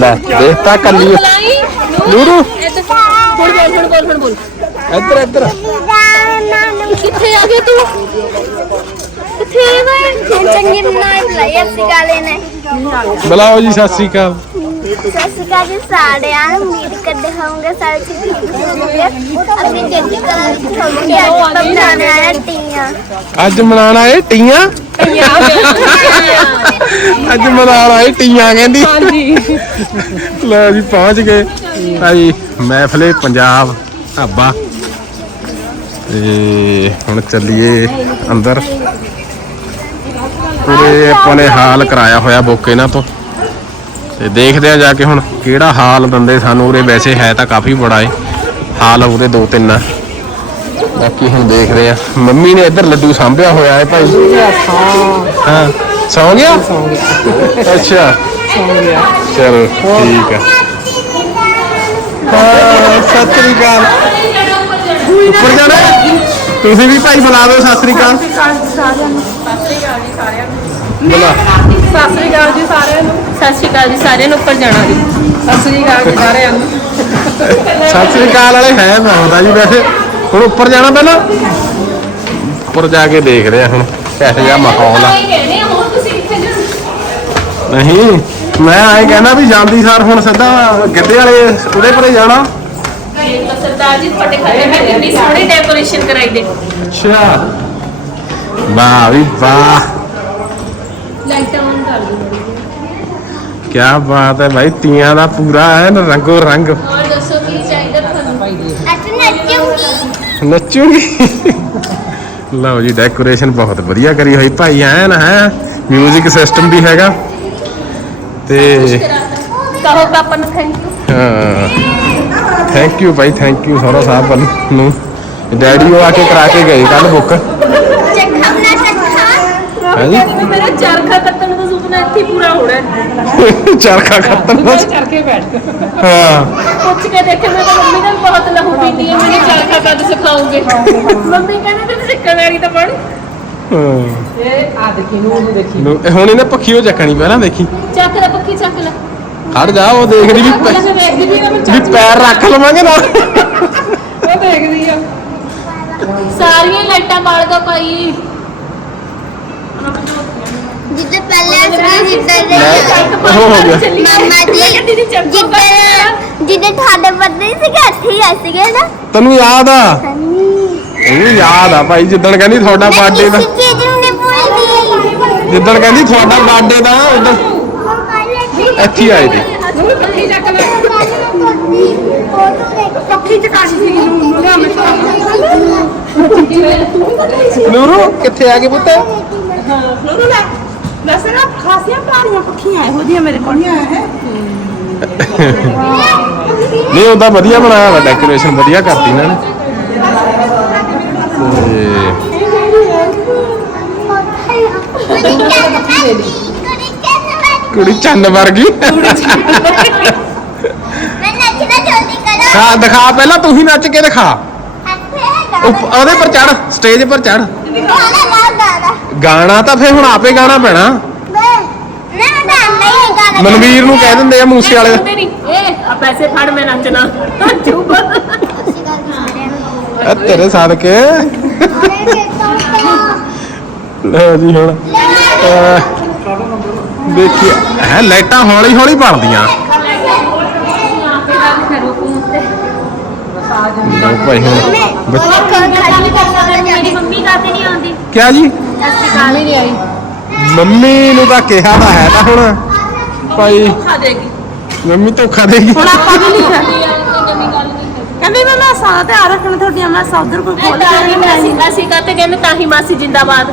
ਲੈ ਦੇਖਤਾ ਕੱਲੀ। ਨੂਰੂ ਇੱਧਰ। ਬੋਲ ਬੋਲ ਬੋਲ ਇੱਧਰ ਇੱਧਰ। ਕਿੱਥੇ ਆ ਗਿਆ ਤੂੰ? ਕਿੱਥੇ ਆ ਚੰਗੀ ਨਾਲ ਬੁਲਾਈ ਅਸੀਂ ਕਾਲੇ ਨੇ ਬੁਲਾਓ ਜੀ ਸਤਿ ਸ੍ਰੀ ਅਕਾਲ। ਸਤਿ ਸ਼੍ਰੀ ਅਕਾਲ ਜੀ ਸਾਰਿਆਂ ਨੂੰ ਉਮੀਦ ਕਰਦੇ ਹੋਵਾਂਗੇ ਸਾਰੇ ਠੀਕ ਹੋਣਗੇ ਆਪਣੀ ਚੰਗੀ ਤਰ੍ਹਾਂ ਹੋਣਗੇ ਅੱਜ ਆਇਆ ਟੀਆਂ। ਅੱਜ ਮਨਾਣਾ ਏ ਟੀਆਂ? ਅੱਜ ਮਨਾਣਾ ਏ ਟੀਆਂ ਕਹਿੰਦੀ। ਹਾਂਜੀ। ਲੈ ਜੀ ਪਹੁੰਚ ਗਏ। ਭਾਈ ਮਹਿਫਲੇ ਪੰਜਾਬ ਢਾਬਾ। ਤੇ ਹੁਣ ਚੱਲੀਏ ਅੰਦਰ। ਪੂਰੇ ਆਪਾਂ ਨੇ ਹਾਲ ਕਰਾਇਆ ਹੋਇਆ ਬੁੱਕ ਇਹਨਾਂ ਤੋਂ। ਤੇ ਦੇਖਦੇ ਆ ਜਾ ਕੇ ਹੁਣ ਕਿਹੜਾ ਹਾਲ ਦਿੰਦੇ ਸਾਨੂੰ। ਉਰੇ ਵੈਸੇ ਹੈ ਤਾਂ ਕਾਫੀ ਬੜਾ ਏ। ਹਾਲ ਉਰੇ ਦੋ ਤਿੰਨ। ਆ ਬਾਕੀ ਹੁਣ ਦੇਖਦੇ ਆ। ਮੰਮੀ ਨੇ ਇੱਧਰ ਲੱਡੂ ਸਾਂਭਿਆ ਹੋਇਆ ਹੈ ਭਾਈ। ਹਾਂ ਸੌਂ ਗਿਆ? ਸੌਂ ਗਿਆ। ਅੱਛਾ। ਚਲੋ ਠੀਕ ਆ। ਹਾਂ ਸਤਿ ਸ੍ਰੀ ਅਕਾਲ। ਉੱਪਰ ਜਾਣਾ ਹੈ? ਤੁਸੀਂ ਵੀ ਭਾਈ ਬੁਲਾ ਦਿਓ ਸਤਿ ਸ੍ਰੀ ਅਕਾਲ। ਬੁਲਾ। ਸਤਿ ਸ੍ਰੀ ਅਕਾਲ ਜੀ ਸਾਰਿਆਂ ਨੂੰ। ਸਤਿ ਸ੍ਰੀ ਅਕਾਲ ਜੀ ਸਾਰਿਆਂ ਨੂੰ ਉੱਪਰ ਜਾਣਾ ਜੀ। ਸਤਿ ਸ੍ਰੀ ਅਕਾਲ ਜੀ ਸਾਰਿਆਂ ਨੂੰ। ਸਤਿ ਸ੍ਰੀ ਅਕਾਲ ਵਾਲੇ ਹੈ ਮੈਂ ਹੁੰਦਾ ਜੀ ਵੈਸੇ। ਹੁਣ ਉੱਪਰ ਜਾਣਾ ਪਹਿਲਾਂ? ਉੱਪਰ ਜਾ ਕੇ ਦੇਖ ਰਿਹਾ ਹੁਣ ਕਿਹੋ ਜਿਹਾ ਮਾਹੌਲ ਆ। ਨਹੀਂ, ਮੈਂ ਆਏ ਕਹਿੰਦਾ ਵੀ ਜਾਂਦੀ ਸਾਰ ਹੁਣ ਸਿੱਧਾ ਗੱਡੇ ਵਾਲੇ ਉਹਦੇ ਪਰੇ ਜਾਣਾ। ਸਰਦਾਰ ਜੀ ਤੁਹਾਡੇ ਘਰੇ ਮੈਂ ਕਿੰਨੀ ਸੋਹਣੀ ਡੈਕੋਰੇਸ਼ਨ ਕਰਾਈ ਦੇ ਅੱਛਾ। ਵਾਹ ਵੀ ਵਾਹ। ਲਾਈਟਾਂ ਔਨ ਕਰ ਦਿਓ ਕੀ ਬਾਤ ਹੈ ਭਾਈ ਤੀਆਂ ਦਾ ਪੂਰਾ ਹੈ ਰੰਗੋ ਰੰਗ। ਔਰ ਦੱਸੋ ਕੀ ਚਾਹੀਦਾ ਤੁਹਾਨੂੰ ਅੱਜ ਨੱਚੂਗੀ। ਲਓ ਜੀ ਡੈਕੋਰੇਸ਼ਨ ਬਹੁਤ ਵਧੀਆ ਕਰੀ ਹੋਈ ਭਾਈ ਐ ਨਾ ਹੈ 뮤직 ਸਿਸਟਮ ਵੀ ਹੈਗਾ। ਤੇ ਕਹੋ ਪਾਪਾ ਨੂੰ ਥੈਂਕ ਯੂ ਹਾਂ ਥੈਂਕ ਯੂ ਭਾਈ ਥੈਂਕ ਯੂ ਸੋਹਰਾ ਸਾਹਿਬ ਵੱਲ ਨੂੰ। ਡੈਡੀ ਉਹ ਆ ਕੇ ਕਰਾ ਕੇ ਗਏ ਕੱਲ ਬੁੱਕ ਚੱਖਾ ਬਣਾ ਚੱਖਾ। ਹੈ ਜੀ ਕਹਿੰਦੀ ਮੇਰਾ ਚਰਖਾ ਕੱਤਣ ਸੁਪਨਾ ਇੱਥੇ ਹੀ ਪੂਰਾ ਹੋਣਾ ਹੈ। ਚਰਖਾ ਖਤਮ ਬਸ। ਚਰਖੇ ਬੈਠ। ਹਾਂ। ਪੁੱਛ ਕੇ ਦੇਖੇ ਮੈਂ ਤਾਂ ਮੰਮੀ ਨਾਲ ਬਹੁਤ ਲਹੂ ਪੀਂਦੀ ਹੈ ਮੈਨੂੰ ਚਰਖਾ ਕਦ ਸਿਖਾਉਂਗੇ ਮੰਮੀ ਕਹਿੰਦੇ ਤੁਸੀਂ ਸਿੱਖਣ ਵਾਲੀ ਤਾਂ ਬਣ। ਹਾਂ। ਇਹ ਆ ਦੇਖੀ ਨੂੰ ਉਹਨੂੰ ਦੇਖੀ। ਲਓ, ਇਹ ਹੁਣ ਇਹਨੇ ਪੱਖੀਓ ਚੱਕਣੀ ਪਹਿਲਾਂ ਦੇਖੀ। ਚੱਕ ਲੈ ਪੱਕੀ ਚੱਕ ਲੈ। ਖੜ ਜਾ ਉਹ ਦੇਖਦੀ ਵੀ ਪੈ- ਮੈਂ ਵੇਖਦੀ ਵੀ ਨਾ ਵੀ ਪੈਰ ਰੱਖ ਲਵਾਂਗੇ ਨਾਲ। ਉਹ ਦੇਖਦੀ ਆ। ਸਾਰੀਆਂ ਹੀ ਲਾਈਟਾਂ ਬਾਲ ਦਾ ਪਾਈ। ਜਿੱਦਾਂ ਪਹਿਲੇ ਅਸੀਂ ਜਿੱਦਾਂ ਦੇ ਉਹ ਹੋ। ਗਿਆ। ਮਾਮਾ ਜੀ ਜਿੱਦਾਂ ਜਿੱਦਾਂ ਤੁਹਾਡੇ ਬੱਦੇ ਸੀਗੇ ਇੱਥੇ ਹੀ ਆ ਸੀਗੇ ਨਾ। ਤੈਨੂੰ ਯਾਦ ਆ? ਇਹਨੂੰ ਯਾਦ ਆ ਭਾਈ ਜਿੱਦਣ ਕਹਿੰਦੀ ਤੁਹਾਡਾ ਬਰਥਡੇ ਦਾ ਕਿਸੇ ਚੀਜ਼ ਨੂੰ ਨਹੀਂ ਭੁੱਲਦੀ। ਜਿੱਦਣ ਕਹਿੰਦੀ ਤੁਹਾਡਾ ਬਰਥਡੇ ਦਾ ਉਦੋਂ ਇੱਥੇ ਹੀ ਆਏ ਤੇ ਪੱਖੀ ਚੱਕ ਲੈ। ਫੋਟੋ ਦੇਖ ਪੱਖੀ ਚਕਾਣੀ ਸੀ ਨੂੰ ਮੁੰਡਾ ਮੈਂ ਨੂਰੂ ਕਿੱਥੇ ਆ ਗਏ ਪੁੱਤ? ਨੂਰੂ ਲੈ। ਵੈਸੇ ਨਾ ਖਾਸੀਆਂ ਪੁਰਾਣੀਆਂ ਪੱਖੀਆਂ ਇਹੋ ਜਿਹੀਆਂ ਮੇਰੇ ਕੋਲ ਨਹੀਂ ਆਇਆ ਹੈ ਨਹੀਂ ਉਹਦਾ ਵਧੀਆ ਬਣਾਇਆ ਵਾ ਡੈਕੋਰੇਸ਼ਨ ਵਧੀਆ ਕਰਤੀ ਇਹਨਾਂ ਨੇ ਤੇ ਕੁੜੀ ਚੰਨ ਵਰਗੀ ਮੈਂ ਨੱਚਣਾ ਜਲਦੀ ਕਰੋ ਹਾਂ ਦਿਖਾ ਪਹਿਲਾਂ ਤੂੰ ਹੀ ਨੱਚ ਕੇ ਦਿਖਾ ਉੱਪ- ਉਹਦੇ ਪਰ ਚੜ ਸਟੇਜ ਪਰ ਚੜ ਗਾਣਾ ਲਾ ਗਾਣਾ ਗਾਣਾ ਤਾਂ ਫੇਰ ਹੁਣ ਆਪੇ ਗਾਣਾ ਪੈਣਾ ਮੈਂ ਨਾ ਨਾ ਨਹੀਂ ਗਾਣਾ ਮਨਵੀਰ ਨੂੰ ਕਹਿ ਦਿੰਦੇ ਆ ਮੂਸੇ ਵਾਲੇ ਇਹ ਆ ਪੈਸੇ ਫੜ ਮੈਂ ਨੱਚਣਾ ਚੁੱਪ ਆ ਤੇਰੇ ਸਦਕੇ ਜੀ ਹੁਣ ਅਹ, ਦੇਖੀਏ ਹੈ ਲਾਈਟਾਂ ਹੌਲੀ ਹੌਲੀ ਬਣਦੀਆਂ ਲਓ ਭਾਈ ਹੁਣ ਮੇਰੀ ਮੰਮੀ ਕਾਤੇ ਨਹੀਂ ਆਉਂਦੀ? ਕਿਆ ਜੀ? ਅਸੀਂ ਕਾਲੇ ਨਹੀਂ ਆਈ। ਮੰਮੀ ਨੂੰ ਤਾਂ ਕਿਹਾ ਤਾਂ ਹੈ ਤਾਂ ਹੁਣ। ਭਾਈ ਖਾ ਦੇਗੀ ਮੰਮੀ ਧੋਖਾ ਦੇਗੀ ਹੁਣ ਆਪਾਂ ਵੀ ਨਹੀਂ ਨਹੀਂ ਕਹਿੰਦੀ ਮੈਂ ਮੈਂ ਸਾਰਾ ਤੇ ਆ ਰੱਖਣ ਤੁਹਾਡੀਆਂ ਮੈਂ ਸੌਦਰ ਕੋਈ ਖੋਲ ਕੇ ਮਾਸੀ ਅਸੀਂ ਕਾਤੇ ਕਹਿੰਦੇ ਤਾਂ ਹੀ ਮਾਸੀ ਜਿੰਦਾਬਾਦ।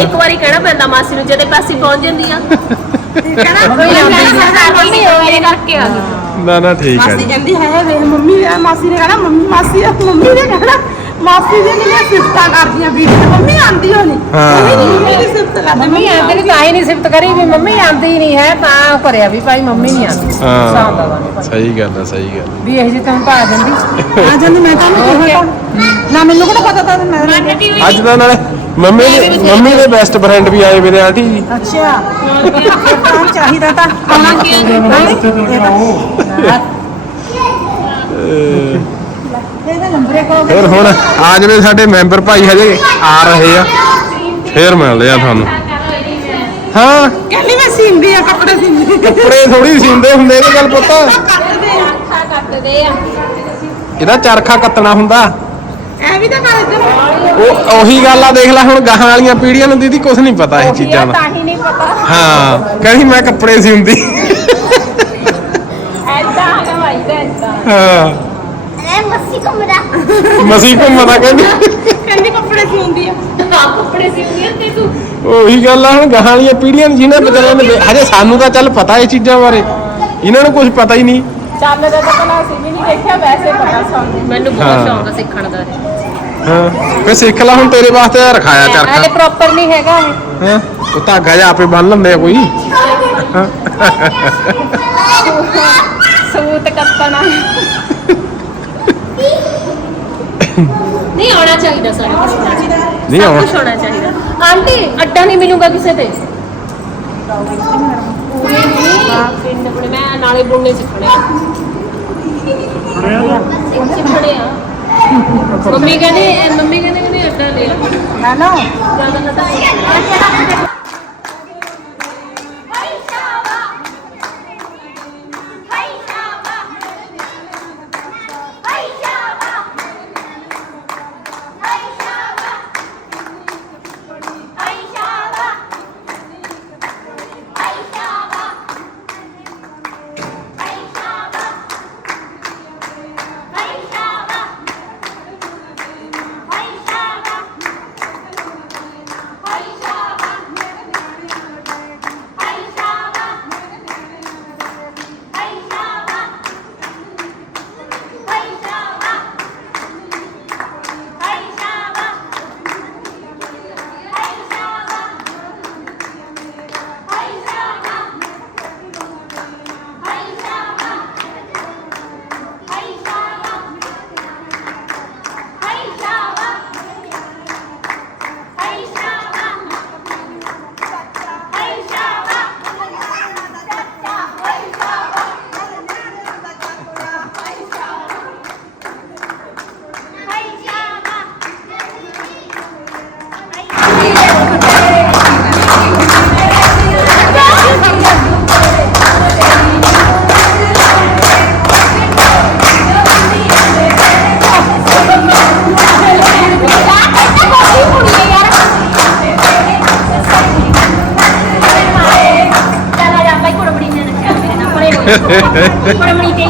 ਇੱਕ ਵਾਰੀ ਕਹਿਣਾ ਪੈਂਦਾ ਮਾਸੀ ਨੂੰ ਜਦੇ ਪਾਸੀ ਪਹੁੰਚ ਜਾਂਦੀ ਆ ਕਹਿਣਾ ਮੰਮੀ ਇਹ ਕਰਕੇ ਆ ਗਈ। ਨਾ ਨਾ ਠੀਕ ਹੈ ਮਾਸੀ ਕਹਿੰਦੀ ਹੈ ਵੇਖ ਮੰਮੀ ਆ ਮਾਸੀ ਨੇ ਕਹਿਣਾ ਮੰਮੀ ਮਾਸੀ ਆ ਮੰਮੀ ਨੇ ਕਹਿਣਾ। ਮਾਸੀ ਦੇ ਨੇ ਸਿਫਤਾਂ ਕਰਦੀਆਂ ਵੀਡੀਓ ਤੇ ਮੰਮੀ ਆਂਦੀ ਹੋਣੀ। ਹਾਂ। ਮੰਮੀ ਮੰਮੀ ਦੀ ਸਿਫਤ ਕਰਦੀ ਮੰਮੀ ਆਂਦੀ ਨਹੀਂ ਤਾਂ ਹੀ ਨਹੀਂ ਸਿਫਤ ਕਰੀ ਵੀ ਮੰਮੀ ਆਂਦੀ ਨਹੀਂ ਹੈ ਤਾਂ ਉਹ ਕਰਿਆ ਵੀ ਭਾਈ ਮੰਮੀ ਨਹੀਂ ਆਂਦੀ। ਸਾਂ ਦਾ ਵਾ ਹਾਂ ਸਹੀ ਗੱਲ ਹੈ ਸਹੀ ਗੱਲ ਵੀ ਇਹ ਜੀ ਤੈਨੂੰ ਪਾ ਦਿੰਦੀ ਆ ਜਾਂਦੀ ਮੈਂ ਤਾਂ ਨਹੀਂ ਨਾ ਮੈਨੂੰ ਕਿਹੜਾ ਪਤਾ ਤਾਂ ਮੈਂ ਅੱਜ ਦਾ ਨਾਲੇ ਮੰਮੀ ਦੇ ਮੰਮੀ ਦੇ ਬੈਸਟ ਫਰੈਂਡ ਵੀ ਆਏ ਮੇਰੇ ਆਂਟੀ ਜੀ। ਅੱਛਾ। ਤਾਂ ਚਾਹੀਦਾ ਤਾਂ। ਆਉਣਾ ਕੀ ਇਹਦਾ ਨੰਬਰ ਕੋ ਫਿਰ ਹੁਣ ਆ ਜਵੇ ਸਾਡੇ ਮੈਂਬਰ ਭਾਈ ਹਜੇ ਆ ਰਹੇ ਆ ਫੇਰ ਮਿਲਦੇ ਆ ਤੁਹਾਨੂੰ। ਹਾਂ। ਕਹਿੰਦੀ ਮੈਂ ਸਿੰਦੀ ਆ ਕੱਪੜੇ ਸਿੰਦੀ। ਕੱਪੜੇ ਥੋੜੀ ਸੀਂਦੇ ਹੁੰਦੇ ਇਹਦੇ ਗੱਲ ਪੁੱਤ। ਕੱਟਦੇ ਆ ਇਹਦਾ ਚਰਖਾ ਕੱਤਣਾ ਹੁੰਦਾ। ਐ ਵੀ ਤਾਂ ਕਰਦੇ ਉਹ ਉਹੀ ਗੱਲ ਆ ਦੇਖ ਲੈ ਹੁਣ ਗਾਹਾਂ ਵਾਲੀਆਂ ਪੀੜ੍ਹੀਆਂ ਨੂੰ ਦੀਦੀ ਕੁਝ ਨਹੀਂ ਪਤਾ ਇਹ ਚੀਜ਼ਾਂ ਦਾ। ਤਾਂ ਹੀ ਨਹੀਂ ਪਤਾ। ਹਾਂ ਕਹਿੰਦੀ ਮੈਂ ਕੱਪੜੇ ਸੀਂਦੀ। ਦਾ ਐਦਾਂ। ਹਾਂ। ਐ ਮੱਸੀ ਘੁੰਮਦਾ। ਮਸੀਂ ਘੁੰਮਦਾ ਕਹਿੰਦੀ। ਕਹਿੰਦੀ ਕੱਪੜੇ ਸਿੰਦੀ ਆ। ਆਪ ਕੱਪੜੇ ਸਿਉਂਦੀਆਂ ਤੇ ਤੂੰ। ਉਹੀ ਗੱਲ ਆ ਹੁਣ ਗਾਹਾਂ ਵਾਲੀਆਂ ਪੀੜ੍ਹੀਆਂ ਨੂੰ ਜਿਹਨਾਂ ਵਿਚਾਰਿਆਂ ਨੇ ਹਜੇ ਸਾਨੂੰ ਤਾਂ ਚੱਲ ਪਤਾ ਇਹ ਚੀਜ਼ਾਂ ਬਾਰੇ। ਇਹਨਾਂ ਨੂੰ ਕੁਝ ਪਤਾ ਹੀ ਨਹੀਂ। ਚੱਲ ਦਾ ਤਾਂ ਪਹਿਲਾਂ ਅਸੀਂ ਵੀ ਨਹੀਂ ਦੇਖਿਆ ਵੈਸੇ ਪਤਾ ਸਾਨੂੰ। ਮੈਨੂੰ ਹਾਂ। ਬਹੁਤ ਸ਼ੌਂਕ ਆ ਸਿੱਖਣ ਦਾ। ਹਾਂ। ਫੇ ਸਿੱਖ ਲੈ ਹੁਣ ਤੇਰੇ ਵਾਸਤੇ ਤਾਂ ਰਖਾਇਆ ਚਰਖਾ। ਪ੍ਰੋਪਰ ਨਹੀਂ ਹੈਗਾ ਇਹ। ਹਾਂ। ਉਹ ਧਾਗਾ ਜਿਹਾ ਆਪੇ ਬੰਨ ਲੈਂਦੇ ਆ ਕੋਈ। ਸੂਤ ਕੱਤਣਾ ਨਹੀਂ ਆਉਣਾ ਚਾਹੀਦਾ ਸਾਰਾ ਕੁਝ ਨਹੀਂ ਆਉਣਾ। ਕੁਝ ਹੋਣਾ ਚਾਹੀਦਾ। ਆਂਟੀ ਅੱਡਾ ਨਹੀਂ ਮਿਲੂਗਾ ਕਿਸੇ ਤੇ? ਪੂਰੇ ਨਹੀਂ ਪਿੰਡ ਬਣੇ ਮੈਂ ਨਾਲੇ ਬੁਣਨੇ ਸਿੱਖਣੇ ਆ। ਸਿੱਖਣੇ ਆ ਮੰਮੀ ਕਹਿੰਦੇ ਮੰਮੀ ਕਹਿੰਦੇ ਕਹਿੰਦੇ ਅੱਡਾ ਲੈ ਲਓ ਹੈਲੋ ਜ਼ਿਆਦਾ ਨਾ ਤਾਂ ਕੁੜਮਣੀ ਤੇ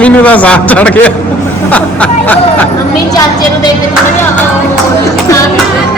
ਮੰਮੀ ਨੂੰ ਤਾਂ ਸਾਹ ਚੜ ਗਿਆ। ਮੰਮੀ ਚਾਚੇ ਨੂੰ ਦੇਖ ਕੇ ਥੋੜਾ ਜਿਹਾ Thank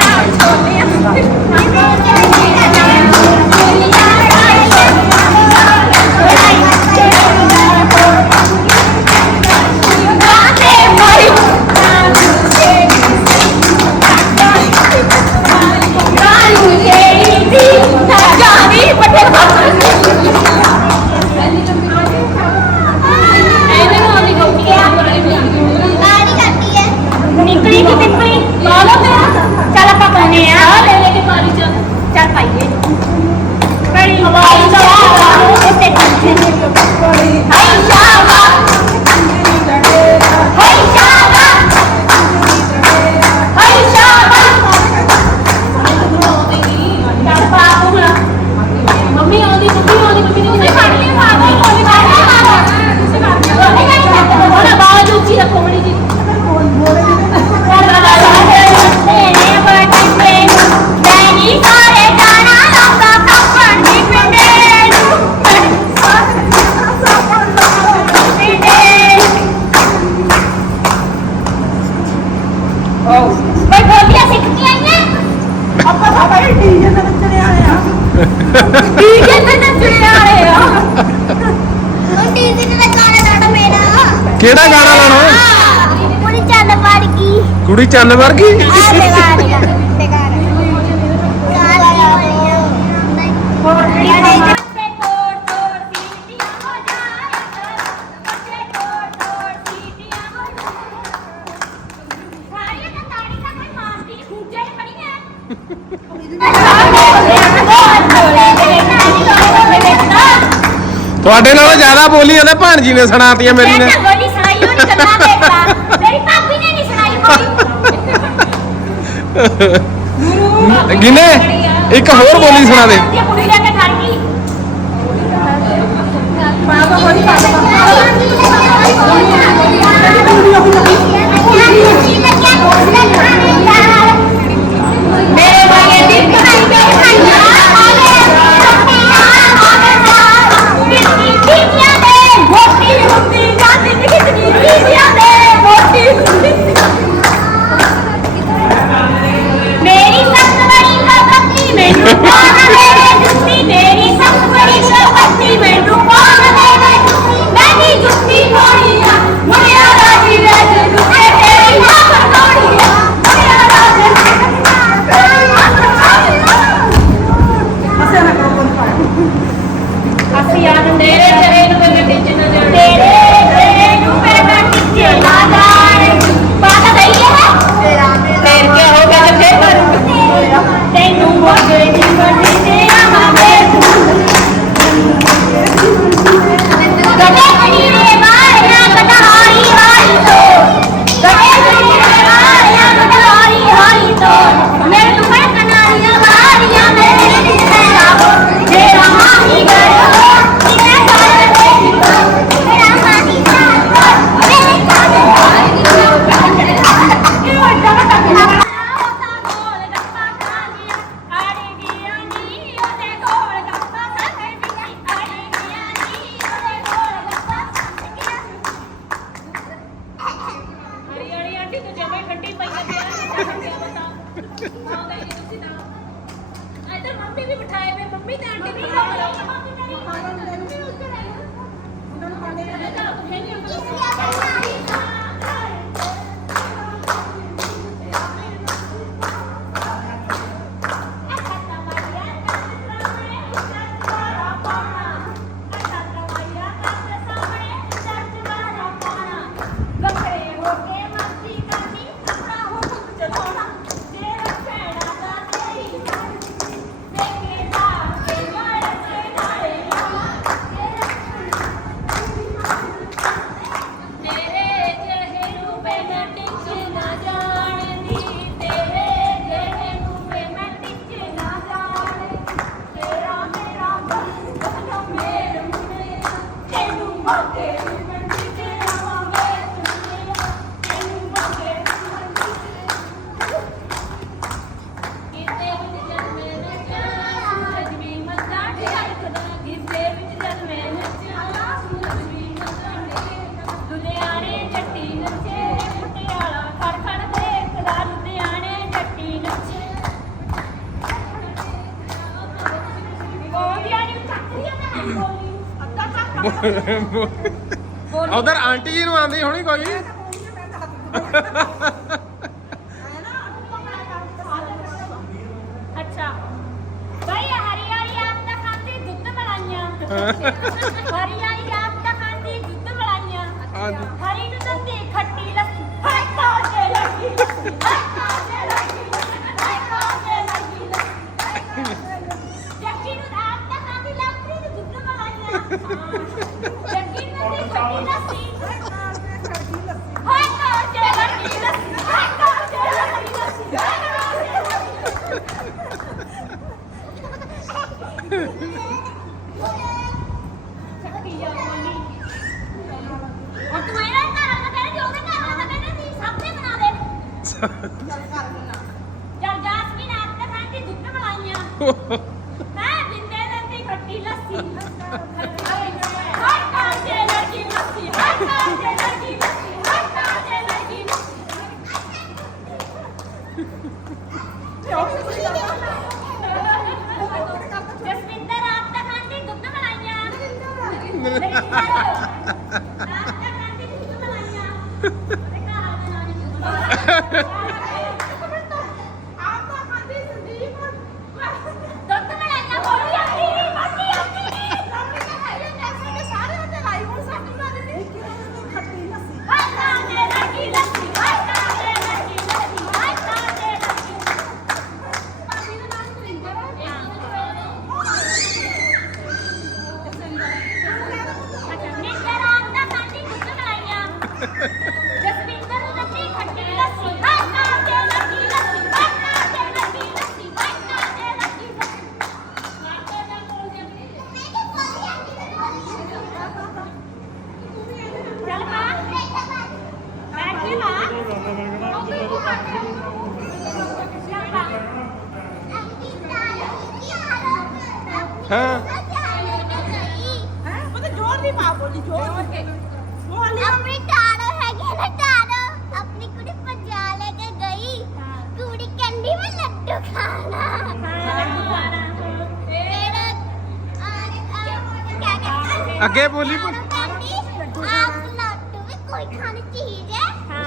ਕੁੜੀ ਚੰਨ ਵਰਗੀ? ਤੁਹਾਡੇ ਨਾਲੋਂ ਜ਼ਿਆਦਾ ਬੋਲੀ ਉਹਦੇ ਭਾਣਜੀ ਨੇ ਸੁਣਾਤੀ ਮੇਰੀ ਨੇ ਬੋਲੀ ਸੁਣਾਈ ਉਹਨੇ ਕੰਨਾਂ ਦੇ ਗਿਨੇ ਇੱਕ ਹੋਰ ਬੋਲੀ ਸੁਣਾ ਦੇ। ਮੇਰੇ ਵਾਂਗੇ ਦੀ Oh, my God. ਮੰਮੀ ਵੀ ਬਿਠਾਏ ਵੇ ਮੰਮੀ ਤੇ ਆਂਟੀ ਵੀ ਖਾ ਲਓ ਮੰਮੀ ਨੂੰ ਕਰਾਇਆ ਉਹਨਾਂ ਨੂੰ ਖਾਣੇ ਦਾ ਤਾਂ ਹੈ ਨਹੀਂ ਉਧਰ ਆਂਟੀ ਜੀ ਨੂੰ ਆਂਦੀ ਹੋਣੀ ਕੋਈ ¡Felicidades! ਹਾਂ। ਹਾਂ ਪਤਾ ਜੋਰ ਨਹੀਂ ਪਾ ਬੋਲੀ ਜੋਰ ਕੇ ਬੋਲੀ ਆਪਣੀ ਟਾੜੋ ਹੈਗੀ ਨਾ ਟਾੜੋ ਆਪਣੀ ਕੁੜੀ ਪੰਜਾ ਲੈ ਕੇ ਗਈ ਕੁੜੀ ਕਹਿੰਦੀ ਮੈਂ ਲੱਡੂ ਖਾਣਾ ਅੱਗੇ ਬੋਲੀ ਪਰ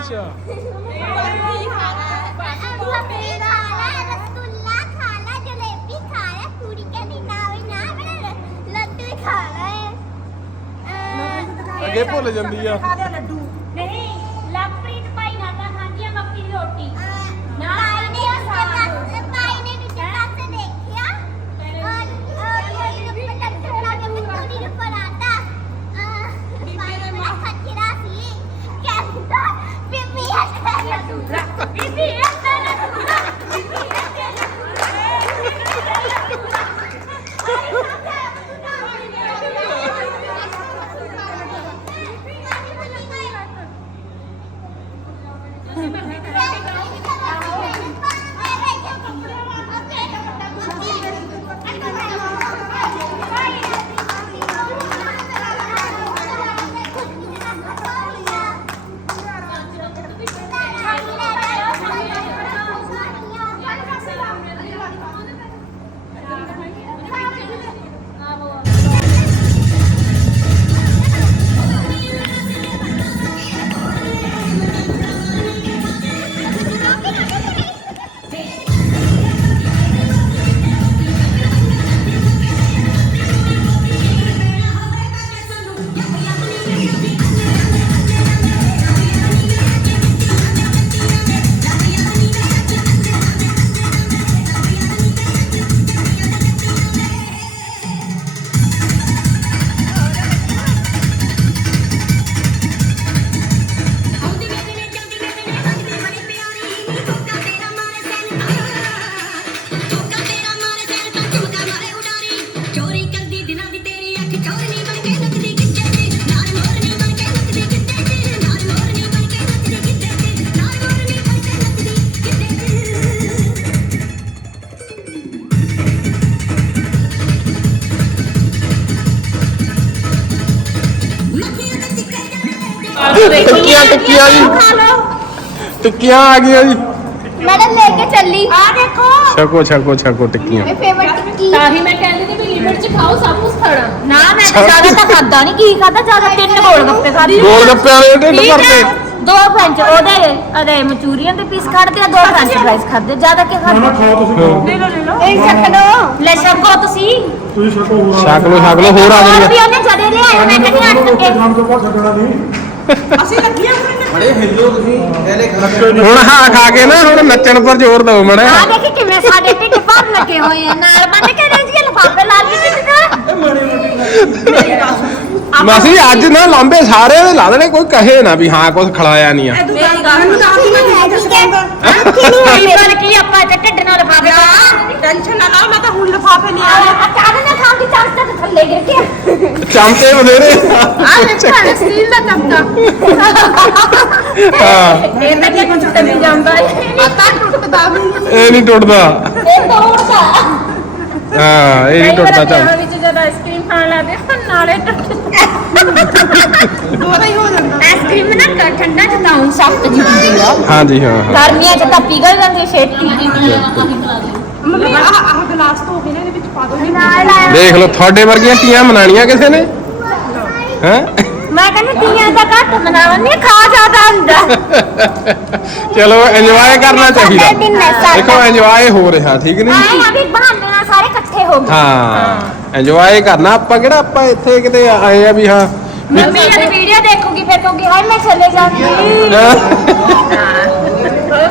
ਅੱਛਾ। ਬਰਫੀ ਖਾ ਲੈ ਬਰਫੀ ਖਾ ਲੈ ਰਸਗੁੱਲਾ ਖਾ ਲੈ ਜਲੇਬੀ ਖਾ ਲੈ ਪੂਰੀ ਕੇ ਦੀ ਨਾਵੇ ਨਾ ਬਣਾ ਲੱਡੂ ਖਾ ਲੈ ਅੱਗੇ ਭੁੱਲ ਜਾਂਦੀ ਆ। ਟਿੱਕੀਆਂ ਟਿੱਕੀਆਂ ਜੀ। ਟਿੱਕੀਆਂ ਆ ਗਈਆਂ ਜੀ। ਮੈਡਮ ਲੈ ਕੇ ਚੱਲੀ। ਆ ਦੇਖੋ। ਛਕੋ ਛਕੋ ਛਕੋ ਟਿੱਕੀਆਂ। ਮੇਰੇ ਫੇਵਰਟ ਟਿੱਕੀ। ਤਾਂ ਹੀ ਮੈਂ ਕਹਿੰਦੀ ਸੀ ਵੀ ਲਿਮਟ ਚ ਖਾਓ ਸਭ ਕੁਝ ਖਾਣਾ। ਨਾ ਮੈਂ ਤਾਂ ਜ਼ਿਆਦਾ ਤਾਂ ਖਾਦਾ ਨਹੀਂ ਕੀ ਖਾਦਾ ਜ਼ਿਆਦਾ ਤਿੰਨ ਗੋਲ ਗੱਪੇ ਖਾਦੇ ਗੋਲ ਗੱਪੇ ਵਾਲੇ ਢਿੱਡ ਭਰਦੇ ਦੋ। ਫ੍ਰੈਂਚ ਉਹਦੇ ਅਰੇ ਮਚੂਰੀਅਨ ਦੇ ਪੀਸ ਖਾਦੇ ਆ ਦੋ ਫ੍ਰੈਂਚ ਫ੍ਰਾਈਜ਼ ਖਾਦੇ ਜ਼ਿਆਦਾ ਕੀ ਖਾਦੇ ਨਾ ਖਾਓ ਤੁਸੀਂ ਲੈ ਲਓ ਲੈ ਲਓ। ਛਕ ਲਓ। ਲੈ ਛਕੋ ਤੁਸੀਂ। ਤੁਸੀਂ ਛਕੋ ਛਕ ਲਓ ਛਕ ਲਓ ਹੋਰ ਆ ਜਾਣਗੇ ਉਹਨੇ ਜਦੇ ਲੈ ਆਇਆ ਮੈਂ ਕਹਿੰਦੀ ਅੱਟ ਕੇ ਅਸੀਂ ਲੱਗੀਆਂ ਹੋਈਆਂ ਬੜੇ ਹਿੱਲੋ ਤੁਸੀਂ ਪਹਿਲੇ ਖਾ ਹੁਣ ਹਾਂ ਖਾ ਕੇ ਨਾ ਹੁਣ ਨੱਚਣ ਪਰ ਜ਼ੋਰ ਦਿਓ ਮੜਾ। ਆ ਦੇਖੀ ਕਿਵੇਂ ਸਾਡੇ ਢਿੱਡ ਭਰ ਲੱਗੇ ਹੋਏ ਆ। ਨਾਲ ਬੰਨ ਕੇ ਰਹਿ ਜੀ ਲਫਾਫੇ ਲਾ ਲਈ ਢਿੱਡ ਦਾ ਮਾਸੀ ਅੱਜ ਨਾ ਲਾਂਬੇ ਸਾਰਿਆਂ ਦੇ ਲਾ ਦੇਣੇ ਕੋਈ ਕਹੇ ਨਾ ਵੀ ਹਾਂ ਕੁਝ ਖਲਾਇਆ ਨਹੀਂ ਆ। ਮੇਰੀ ਗੱਲ ਨੂੰ ਤਾਂ ਆਖੀ ਨਹੀਂ ਠੀਕ ਹੈ। ਕੀ ਪਰ ਕੀ ਆਪਾਂ ਇੱਥੇ ਢਿੱਡ ਨਾਲ ਲਫਾਫੇ ਪਾ ਟੈਨਸ਼ਨ ਨਾ? ਲਓ ਮੈਂ ਤਾਂ ਹੁਣ ਲਿਫਾਫੇ ਨਹੀਂ ਆਏ। ਅਚਾਨਕ ਨਾ ਖਾਂ ਦੀ ਚਾਂਸ ਤੱਕ ਥੱਲੇ ਗਿਰ ਗਿਆ। ਚਮਚੇ ਬਥੇਰੇ ਆ ਦੇਖੋ ਸਟੀਲ ਦਾ ਚਮਚਾ। ਹਾਂ। ਇਹ ਤਾਂ ਕਿ ਟੁੱਟ ਵੀ ਜਾਂਦਾ। ਹੈ ਪਤਾ ਟੁੱਟਦਾ ਵੀ ਇਹ ਨਹੀਂ ਟੁੱਟਦਾ। ਇਹ ਤੋੜਦਾ। ਹਾਂ ਇਹ ਨਹੀਂ ਟੁੱਟਦਾ ਚੱਲ ਵਿੱਚ ਜਦ ਆਈਸਕ੍ਰੀਮ ਖਾਣ ਲੱਗਦੇ ਹਾਂ ਨਾਲੇ ਟੁੱਟ ਦੋਰਾ ਹੀ ਹੋ ਜਾਂਦਾ। ਆਈਸਕ੍ਰੀਮ ਨਾ ਕ- ਠੰਡਾ ਚ ਤਾਂ ਹੁਣ ਸਖਤ ਜੀ ਹੁੰਦੀ ਆ। ਹਾਂਜੀ ਹਾਂ ਹਾਂ। ਗਰਮੀਆਂ ਚ ਤਾਂ ਪਿਘਲ ਜਾਂਦੀ ਹੈ ਛੇਤੀ ਮੰਮੀ ਆਹ ਆਹ ਗਲਾਸ ਤੋਂ ਇਹਨਾਂ ਦੇ ਵਿੱਚ ਪਾ ਦੋ। ਨਾਲ ਆਇਆ ਦੇਖ ਲਓ ਤੁਹਾਡੇ ਵਰਗੀਆਂ ਟੀਆਂ ਮਨਾਣੀਆਂ ਕਿਸੇ ਨੇ? ਹੈ? ਮੈਂ ਕਹਿੰਦੀ ਤੀਆਂ ਦਾ ਘੱਟ ਮਨਾਵਣੀ ਖਾ ਜ਼ਿਆਦਾ ਹੁੰਦਾ। ਚਲੋ ਇੰਜੋਏ ਕਰਨਾ ਚਾਹੀਦਾ। ਦੇਖੋ ਇੰਜੋਏ ਹੋ ਰਿਹਾ ਠੀਕ ਨਹੀਂ ਵੀ ਬਹਾਨੇ ਸਾਰੇ ਇਕੱਠੇ ਹੋ ਗਏ। ਹਾਂ ਇੰਜੋਏ ਕਰਨਾ ਆਪਾਂ ਕਿਹੜਾ ਆਪਾਂ ਇੱਥੇ ਕਿਤੇ ਆਏ ਆ ਵੀ ਹਾਂ ਵੀ- ਮੰਮੀ ਜਦ ਵੀਡੀਓ ਦੇਖੂਗੀ ਫਿਰ ਕਹੂਗੀ ਹਾਏ ਮੈਂ ਚਲੇ ਜਾਂਦੀ।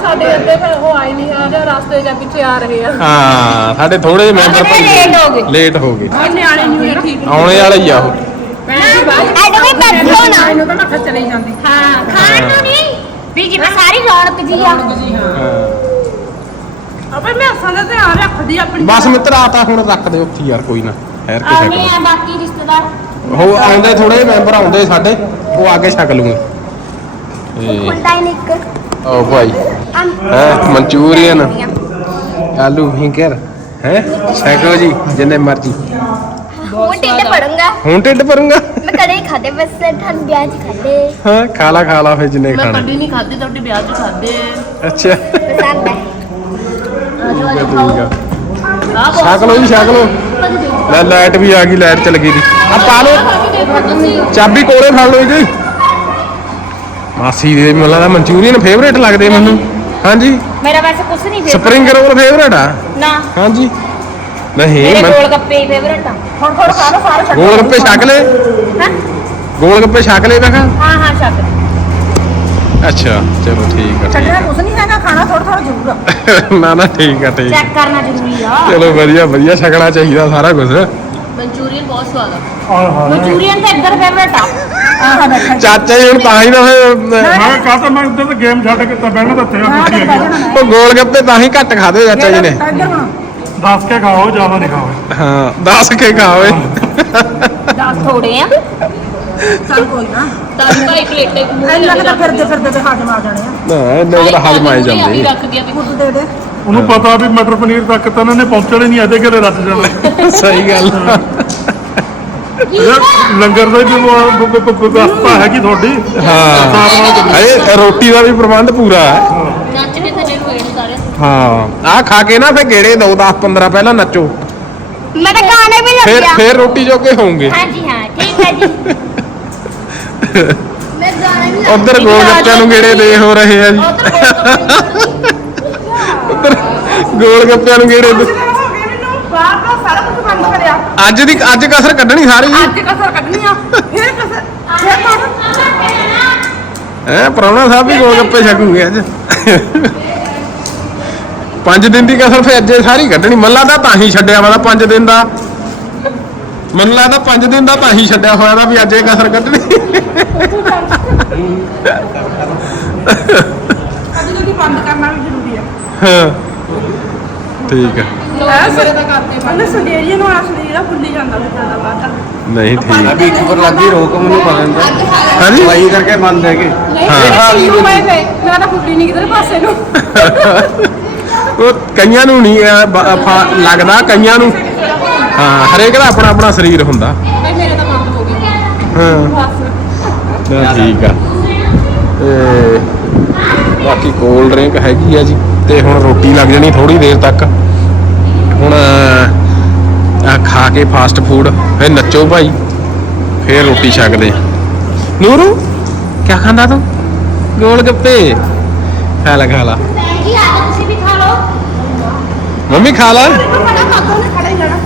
ਸਾਡੇ ਅੱਧੇ ਫਿਰ ਉਹ ਆਈ ਨਹੀਂ ਆ ਜਾਂ ਰਸਤੇ ਜਾਂ ਪਿੱਛੇ ਆ ਰਹੇ ਆ। ਹਾਂ ਸਾਡੇ ਥੋੜੇ ਮੈਂਬਰ ਸਾਡੇ late ਹੋ ਗਏ। ਲੇਟ ਹੋ ਗਏ। ਨਿਆਣੇ ਨੂੰ ਠੀਕ ਆਉਣੇ ਵਾਲੇ ਹੀ ਆ ਉਹ। ਐਡਵੇ ਬੈਠੋ ਨਾ ਇਹਨੂੰ ਤਾਂ ਮੈਂ ਖੱਚ ਨਹੀਂ ਜਾਂਦੀ। ਹਾਂ ਖਾਣ ਨੂੰ ਨਹੀਂ। ਵੀ ਜਿਵੇਂ ਸਾਰੀ ਰੌਣਕ ਜੀ ਆ। ਅਬੇ ਮੈਂ ਅਸਾਂ ਦਾ ਧਿਆਨ ਰੱਖਦੀ ਆਪਣੀ ਬਸ ਮਿੱਤਰ ਆ ਤਾਂ ਹੁਣ ਰੱਖ ਦੇ ਉੱਥੇ ਯਾਰ ਕੋਈ ਨਾ। ਠਹਿਰ ਕੇ ਛਕ ਆ ਬਾਕੀ ਰਿਸ਼ਤੇਦਾਰ। ਉਹ ਆਉਂਦੇ ਥੋੜੇ ਮੈਂਬਰ ਆਉਂਦੇ ਸਾਡੇ ਉਹ ਆ ਕੇ ਛਕ ਲੂਗੇ। ਇਹ ਫੁੱਲਦਾ ਹੀ ਨਿੱਕ ਉਹ ਭਾਈ। ਹੈ। ਮਨਚੂਰੀਅਨ। ਆਲੂ ਫਿੰਗਰ ਹੈ ਛਕੋ ਜੀ ਜਿੰਨੇ ਮਰਜ਼ੀ। ਉਹ ਢਿੱਡ ਪੜੂੰਗਾ ਹੁਣ ਢਿੱਡ ਭਰੂੰਗਾ। ਮੈਂ ਕਦੇ ਹੀ ਖਾਦੇ ਬਸ ਵਿਆਹ ਚ ਖਾਦੇ ਹਾਂ ਖਾ ਲਾ ਖਾ ਲਾ ਫਿਰ ਜਿੰਨੇ ਮੈਂ ਖਾਣੇ। ਕਦੀ ਨਹੀਂ ਖਾਧੀ ਤੁਹਾਡੇ ਵਿਆਹ 'ਚ ਖਾਦੇ ਅੱਛਾ। ਪਸੰਦ ਹੈ। ਠੀਕ ਆ, ਠੀਕ ਆ। ਆ ਛਕ ਲਓ ਜੀ ਛਕ ਲਓ। ਲੈ ਲਾਈਟ ਵੀ ਆ ਗਈ ਲਾਈਟ ਚਲ ਗਈ ਦੀ। ਆ ਪਾ ਲਓ। ਚਾਬੀ ਕੋਲੇ ਫੜ ਲਓ ਜੀ। ਮਾਸੀ ਦੇ ਮੈਨੂੰ ਦਾ ਮਨਚੂਰੀਅਨ ਫੇਵਰੇਟ ਲੱਗਦੇ ਮੈਨੂੰ। ਹਾਂਜੀ। ਮੇਰਾ ਵੈਸੇ ਕੁਝ ਨਹੀਂ ਸਪਰਿੰਗ ਰੋਲ ਫੇਵਰੇਟ ਆ? ਨਾ। ਹਾਂਜੀ। ਨਹੀਂ ਮੇਰੇ ਮੈਂ ਗੋਲ ਗੱਪੇ ਹੀ ਫੇਵਰਟ ਆ। ਹੁਣ ਥੋੜਾ ਖਾ ਲਓ ਸਾਰੇ ਛੱਡ ਗੋਲ ਗੱਪੇ ਛਕ ਲੈ ਹਾਂ? ਗੋਲ ਗੱਪੇ ਛਕ ਲੈ ਮੈਂ ਕਿਹਾ? ਹਾਂ ਹਾਂ ਸ਼ੱਕ ਅੱਛਾ ਚਲੋ ਠੀਕ ਆ ਛੱਡਣਾ ਕੁਝ ਨਹੀਂ ਹੈਗਾ ਖਾਣਾ ਥੋੜਾ ਥੋੜਾ ਜ਼ਰੂਰ ਆ। ਠੀਕ ਆ। ਨਾ ਨਾ ਠੀਕ ਆ ਠੀਕ ਆ। ਚੈੱਕ ਕਰਨਾ ਜ਼ਰੂਰੀ ਆ। ਚਲੋ ਵਧੀਆ ਵਧੀਆ ਛਕਣਾ ਚਾਹੀਦਾ ਸਾਰਾ ਕੁਝ ਮਨਚੂਰੀਅਨ ਬਹੁਤ ਸਵਾਦ ਆ। ਮਨਚੂਰੀਅਨ ਤਾਂ ਇੱਧਰ ਫੇਵਰਟ ਆ। ਆਹ ਬੈਠਾ ਚਾਚਾ ਜੀ ਹੁਣ ਤਾਂ ਹੀ ਨਾ ਫਿਰ ਮੈਂ ਕਹਤਾ ਮੈਂ ਉੱਧਰ ਤੇ ਗੇਮ ਛੱਡ ਕੇ ਤਾਂ ਬਹਿਣਾ ਤਾਂ ਤੇਰਾ ਹੈਗਾ। ਉਹ ਗੋਲ ਗੱਪੇ ਤਾਂ ਹੀ ਘੱਟ ਖਾਦੇ ਚਾਚਾ ਜੀ ਨੇ। ਇੱਧਰ ਹੁਣ ਦੱਸ ਕੇ ਖਾਓ ਜ਼ਿਆਦਾ ਨਹੀਂ ਖਾਓ। ਹਾਂ ਦੱਸ ਕੇ ਖਾਵੇ ਦਸ ਥੋੜੇ ਆ। ਚੱਲ ਕੋਈ ਨਾ। ਤਾਂ ਭਾਈ ਪਲੇਟੇ ਇੰਨਾ ਕੁ ਤਾਂ ਫਿਰਦੇ ਫਿਰਦੇ ਤੇ ਹਾਜ਼ਮ ਆ ਜਾਣੇ ਆ। ਨਾ ਇੰਨੇ ਕਿਹੜਾ ਹਜਮ ਆਏ ਜਾਂਦੇ ਰੱਖ ਦਿਆ ਵੀ। ਖੁਦ ਦੇ ਦੇ। ਉਹਨੂੰ ਪਤਾ ਵੀ ਮਟਰ ਪਨੀਰ ਤੱਕ ਤਾਂ ਇਹਨਾਂ ਨੇ ਪਹੁੰਚਣਾ ਹੀ ਨਹੀਂ ਇਹਦੇ ਘਰੇ ਰੱਜ ਜਾਣਾ। ਸਹੀ ਗੱਲ। ਆ। ਇਹ ਲੰਗਰ ਦਾ ਵੀ ਵ- ਵ- ਵ- ਵਿਵਸਥਾ ਹੈਗੀ ਤੁਹਾਡੀ? ਹਾਂ। ਇਹ ਰੋਟੀ ਦਾ ਵੀ ਪ੍ਰਬੰਧ ਪੂਰਾ ਹੈ। ਨੱਚ ਕੇ ਥੱਲੇ ਨੂੰ ਹੋਏ ਨੇ ਸਾਰੇ। ਹਾਂ। ਆ ਖਾ ਕੇ ਨਾ ਫੇ ਗੇੜੇ ਦੋ 10 15 ਪਹਿਲਾਂ ਨੱਚੋ। ਮੈਂ ਤਾਂ ਗਾਣੇ ਵੀ ਫਿਰ ਲੱਗਿਆ ਫਿਰ ਰੋਟੀ ਜੋਗੇ ਹੋਵੋਗੇ ਹਾਂਜੀ ਹਾਂ। ਠੀਕ ਹੈ ਜੀ। ਮੈਂ ਗਾਣੇ ਵੀ ਉਧਰ ਗੋਲ ਗੱਪਿਆਂ ਨੂੰ ਗੇੜੇ ਦੇ ਹੋ ਰਹੇ ਆ ਜੀ। ਉਧਰ ਗੋਲ ਗੱਪਿਆਂ ਨੂੰ ਗੇੜੇ ਦੇ ਹੋ ਗਏ ਮੈਨੂੰ ਬਾਹਰ ਦਾ ਸਾਰਾ ਕੁਝ ਬੰਦ ਕਰਿਆ ਅੱਜ ਦੀ ਅੱਜ ਕਸਰ ਕੱਢਣੀ ਸਾਰੀ ਜੀ। ਅੱਜ ਕਸਰ ਕੱਢਣੀ ਆ। ਫਿਰ ਕਸਰ ਫਿਰ ਕਸਰ। ਹੈ ਪ੍ਰਾਹੁਣਾ ਸਾਹਿਬ ਵੀ ਗੋਲ ਗੱਪੇ ਛਕੂਗੇ ਅੱਜ। ਪੰਜ ਦਿਨ ਦੀ ਕਸਰ ਫੇ ਅੱਜੇ ਸਾਰੀ ਕੱਢਣੀ। ਮੱਲਾ ਦਾ ਤਾਂ ਹੀ ਛੱਡਿਆ ਵਾ ਪੰਜ ਦਿਨ ਦਾ। ਮੈਨੂੰ ਲੱਗਦਾ ਪੰਜ ਦਿਨ ਦਾ ਤਾਂ ਹੀ ਛੱਡਿਆ ਹੋਇਆ ਦਾ ਵੀ ਅੱਜ ਇਹ ਕਸਰ ਕੱਢਣੀ। ਅੱਜ ਜਲਦੀ ਬੰਦ ਕਰਨਾ ਵੀ ਜ਼ਰੂਰੀ ਆ। ਹਾਂ। ਠੀਕ ਹੈ ਮੇਰੇ ਤਾਂ ਕਰਦੇ ਬੰਦੇ ਸਲੇਰੀਆ ਨੂੰ ਆ। ਸਲੇਰੀਆ ਭੁੱਲੀ ਜਾਂਦਾ ਜਾਂਦਾ ਬਾਅਦ ਨਹੀਂ ਠੀਕ। ਅਭੀ ਖਬਰ ਲੱਗੀ ਰੋਕ ਮੈਨੂੰ ਪਤਾ ਨਹੀਂ ਹਾਂਜੀ? ਦਵਾਈ ਕਰਕੇ ਬੰਦ ਹੈਗੇ ਹਾਂ। ਨਹੀਂ ਮੈਂ ਤੇ ਮੈਂ ਤਾਂ ਭੁੱਲੀ ਨਹੀਂ ਕਿਧਰ ਪਾਸੇ ਨੂੰ। ਉਹ ਕਈਆਂ ਨੂੰ ਨਹੀਂ ਲੱਗਦਾ ਕਈਆਂ ਨੂੰ। ਹਾਂ ਹਰੇਕ ਦਾ ਆਪਣਾ ਆਪਣਾ ਸਰੀਰ ਹੁੰਦਾ। ਮੇਰੇ ਤਾਂ ਬੰਦ ਹੋ ਠੀਕ ਆ। ਤੇ ਬਾਕੀ ਕੋਲਡ ਡਰਿੰਕ ਹੈਗੀ ਆ ਜੀ ਤੇ ਹੁਣ ਰੋਟੀ ਲੱਗ ਜਾਣੀ ਥੋੜੀ ਦੇਰ ਤੱਕ। ਹੁਣ ਆ ਖਾ ਕੇ ਫਾਸਟ ਫੂਡ ਫਿਰ ਨੱਚੋ ਭਾਈ ਫਿਰ ਰੋਟੀ ਛਕਦੇ ਆ। ਨੂਰੂ ਕੀ ਖਾਂਦਾ ਤੂੰ? ਗੋਲ ਗੱਪੇ ਖਾ ਲਾ ਖਾ ਲਾ। ਕੀ ਆ ਤੁਸੀਂ ਵੀ ਖਾ ਲਓ। ਮੰਮੀ ਖਾ ਲਾ। ਬੜਾ ਕਾਕਾ ਨੇ ਖੜਾ ਹੀ ਜਾਣਾ